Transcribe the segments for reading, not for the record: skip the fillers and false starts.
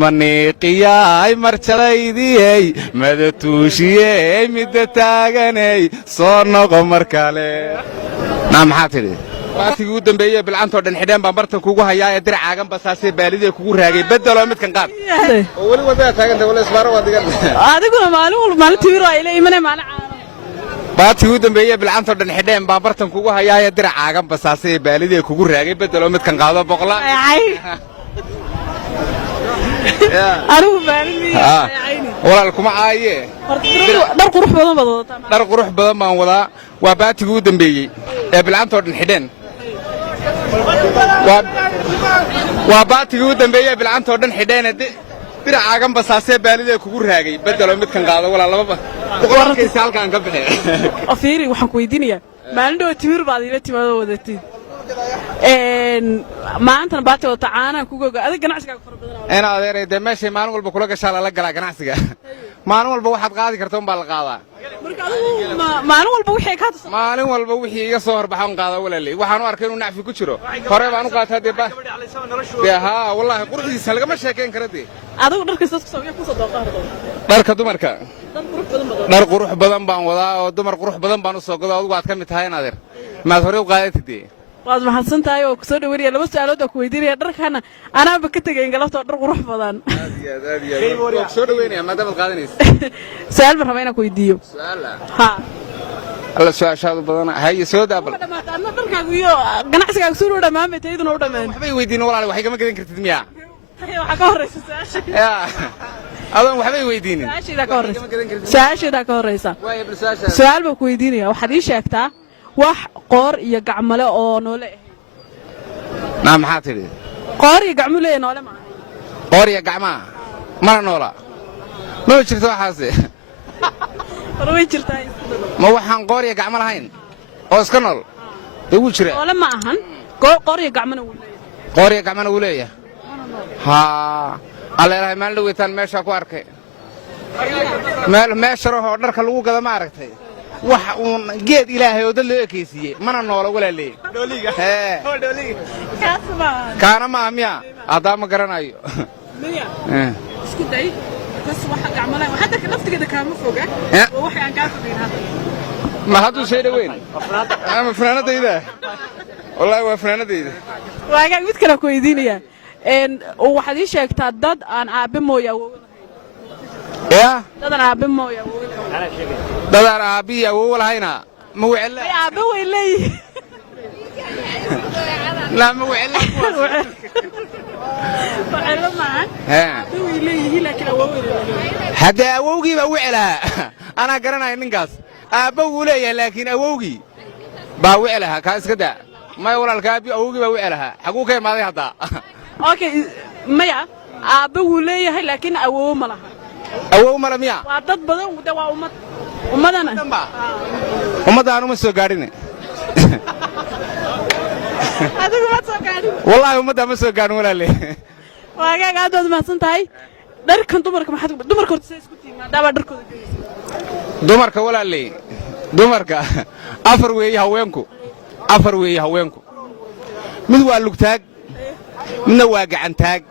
maniiqiyay marjalaydiyey madatuushiyey midda taaganay soo noqo mar kale maxaa tidhi baatigii u dambeeyey bilcantoo dhan xidheen baan bartan kugu hayaa ee dircaagan basaasee baalidee kugu raagay beddeloo midkan qaad oo weli waddaa taaganta wala isbaaro waa digan adiguna maalin tiiro ay la imanay maalin caano baatigii u dambeeyey bilcantoo dhan xidheen baan bartan kugu hayaa ee dircaagan basaasee baalidee kugu raagay beddeloo midkan qaado boqolaa anigu baalidii walaal kuma caaye dhar qurux badan baad wadataa dhar qurux badan baan wadaa waa baatigii u dambeeyey ee bilcantoo dhan xidheen waa baatigii u dambeeyey bilcantoo dhan xidheen diracaagan basaasee baalidee kugu raagay beddeloo midkan qaado walaal laba boqolkiisa halkaan ka bixi afiiri waxaan ku weydiinayaa maalin dhow timir baad ila timaado wadatid maantana baati wata caanaha kugoga adig ganacsigaaga fara badan ina adeeray dee meeshay maalin walba kula gashaa lala galaa ganacsiga maalin walba waxaad qaadi karta un baa la qaadaa marka adigu maalin walba wixii ka tusan maalin walba wixii iga soo horbaxa un qaadaa walaalay waxaan u arkay inuu nacfi ku jiro hore baan u qaataa dee haa wallaahi quruxdiisa lagama sheekayn kara dee adigu dharkiisa dadku sawiya ku soo dooqaa dharka dumarka dhar qurux badan baan wadaa oo dumar qurux badan baan u soo godo adigu aad ka mid tahay in adeer maad hore u qaadatid dee waad mahadsan tahay oo ku soo dhaweynaya laba su'aalood oo ku weydiinaya dharkana anaaba ka tagayn galabtoo dhar qurux badan aad iyo soo dhaweynaya maadaama qaadanaysa su'aal baan rabaa inaan ku weydiiyo ha alla su'aashaadu badan haye soo daabal adna dharkaagu iyo ganacsigaagu soo u dhammaan bay tayduna u dhammaan waxbay weydiin walaal waxay kama gadan kartid miyaa waxa ka horeysa su'aasha adoon waxbay weydiinin su'aasheeda ka horeysa su'aal baan ku weydiinaya waxaad ii sheegtaa wax qoor iyo gacmale oo noole ah maxaa tidhi qoor iyo gacmo leeyahay noole ma qoor iyo gacmaa mana noola ma jirto waxaasi way jirtaa ma waxaan qoor iyo gacmo lahayn oo iska nool ugu jira noole ma ahan qoor iyo gacmana wuu leeyahay qoor iyo gacmana wuu leeyahay haa alla ilaahay maalin dhaweytaan meeshaa ku arkay meesharahoo dharka lagu gada ma aragtay wax uun geed ilaahay oo dad loo ekaysiiyey mana noola walaaley kaana maaha miya haddaa ma garanayo isku day kas waxa gacmalaha hadda ka naftigeeda kaama foga oo waxa aan ka fogeyn hadda ma hadduu shay dhaweyn ama fanaanadayda wallaahi waa fanaanadayda waaga mid kale ku weydiinaya waxaad ii sheegtaa dad aan aabe mooya dadaan aabe mooya dadaan aabbihi awow lahayna ma wecella aabe way leeyihiin laa ma wecella wecella maahan aabe way leeyihiin laakiin awow way leeyihiin haddee awowgii baa wecelaha anaa garanaya ninkaas aabba wuu leeyahay laakiin awowgii baa wecelaha kaa iska daa maya walaalka aabbi awowgii baa wecelaha xaguu ka imaaday haddaa okay maya aabbe wuu leeyahay laakiin awow ma laha awow mala miya waa dad badan de waa ummadana ummaddaanu ma soo gaadhin adigu ma soo gaadhin wallaahi ummaddaa ma soo gaadhin walaale waagaag aad baad mahadsan tahay dharkan dumarka maxaad dumarka horta say isku tihiin maadaama dharkooda geeysa dumarka walaaley dumarka afar weeye haweenku mid waa lugtaag midna waa gacantaag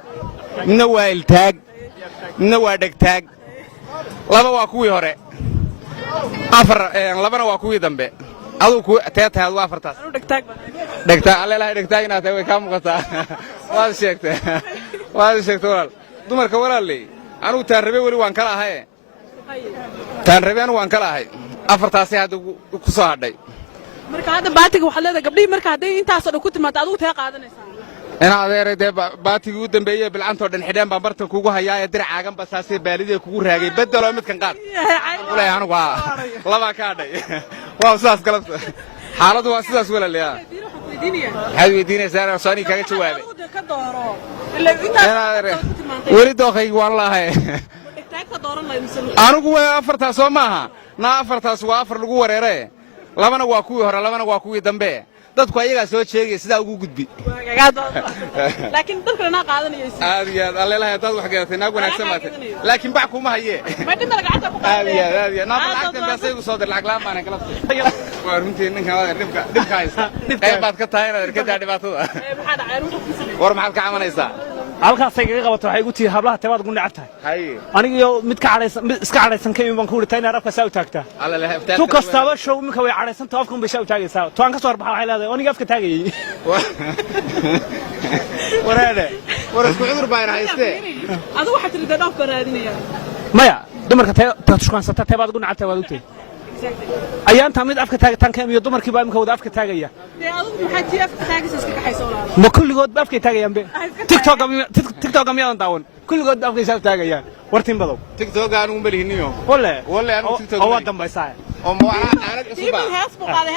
midna waa iltaag midna waa dhegtaag laba waa kuwii hore labana waa kuwii dambe aduu tee tahay adugu afartaas dhegtaag alleelahay dhegtaag inaad tahay way kaa muuqataa waad sheegtay walaal dumarka walaaley anugu taanrabe weli waan kala ahaye taanrabe anugu waan kala ahay afartaasay hadda ku soo hadhay marka hadda baatiga waxaad leedahay gabdhihii marka hadday intaasoo dhan ku timaado adigu tee qaadanaysaa ina adeeray dee baatigii u dambeeyey bilcantoo dhan xidheen baan bartan kugu hayaa ee dircaagan basaasee baalidee kugu raagay beddeloo midkan qaad uley anugu labaa ka hadhay waa sidaas galabta xaaladdu waa sidaas walaaley maxaad weydiinaysaa soanii kaga jawaabay weli dookhaygi waan laahay anugu way afartaas soo maaha naa afartaas waa afar lagu wareere labana waa kuwii hore labana waa kuwii dambe dadku ayagaa soo sheegaya sidaa ugu gudbi laakiin dadkana naa qaadanayay aad iyo aad alleelahay haddaad wax gadatay naag wanaagsan baatay laakiin bac kuma hayee aad iyo aad naag lacagtan beesay igu soo dir lacag la'aan baanan galabtay waa runtii ninkan adeer dhibka haysta qayb baad ka tahay inaad erkadaa dhibaatada war maxaad ka camanaysaa halkaasay kaga qabato waxay igu tii hablaha tabaad ugu nacabtahay haye aniga mid ka cadhaysan mid iska cadhaysan ka iman ku wurtay inay afka saa u taagtaa alla la haftaa tu kastaba show minka way cadhaysan tahay afkan bay saa u taagaysaa to aan ka soo arbaxa waxay leedahay aniga afka taagayay waraade isku cudur baa haystee adigu waxaad tiri dad afka raadinaya maya dumarka taashkansata tabaad ugu nacabtahay waad u tahay ayaanta mid afka taagtaan ka iyo dumarkii baa imka wada afka taagaya adigu maxaad tii afka taagaysa iska kaxayso walaal ma kulligood afka taagayaan be tiktok amiyaan daawan kulligood afka saa taagayaan wartin badow tiktok aan ugu malihiniyo walle anu tiktok oo dambaysaa oo ma aanad cusba hees buqaale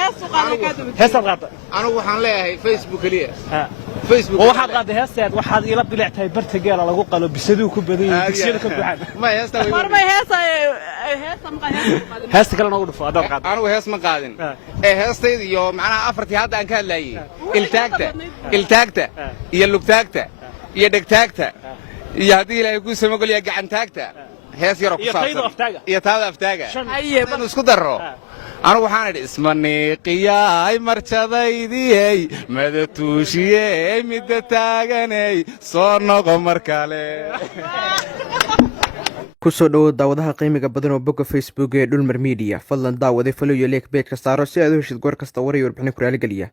ka daba heesad qaata anu waxaan leeyahay facebook kaliya Facebook waxaad qaaday heestaad waxaad ila bilictay barta geela lagu qalo bisaduu ku badan yahay digsiyada ka buuxaan ma heesta way marba heesta heesta kale nagu dhufo adoon qaad anu hees ma qaadin heestayda iyo macnaha afartii hadda aan ka hadlayay iltaagta iyo lugtaagta iyo dhegtaagta iyo haddii ilaahay ku samagoliya gacantaagta hees yar ku saabsan iyo taada aftaaga ayaan isku darro anu waxaan idhi ismaniiqiyay marjadaydiyey madatuushiyey midda taaganay soo noqo mar kale ku soo dhowow daawadaha qiimiga badan oo bogga facebook ee dhulmar media fadlan daawade falow iyo leek beejka saaro si aad u heshid goor kasta war iyo warbixin ku raaligeliya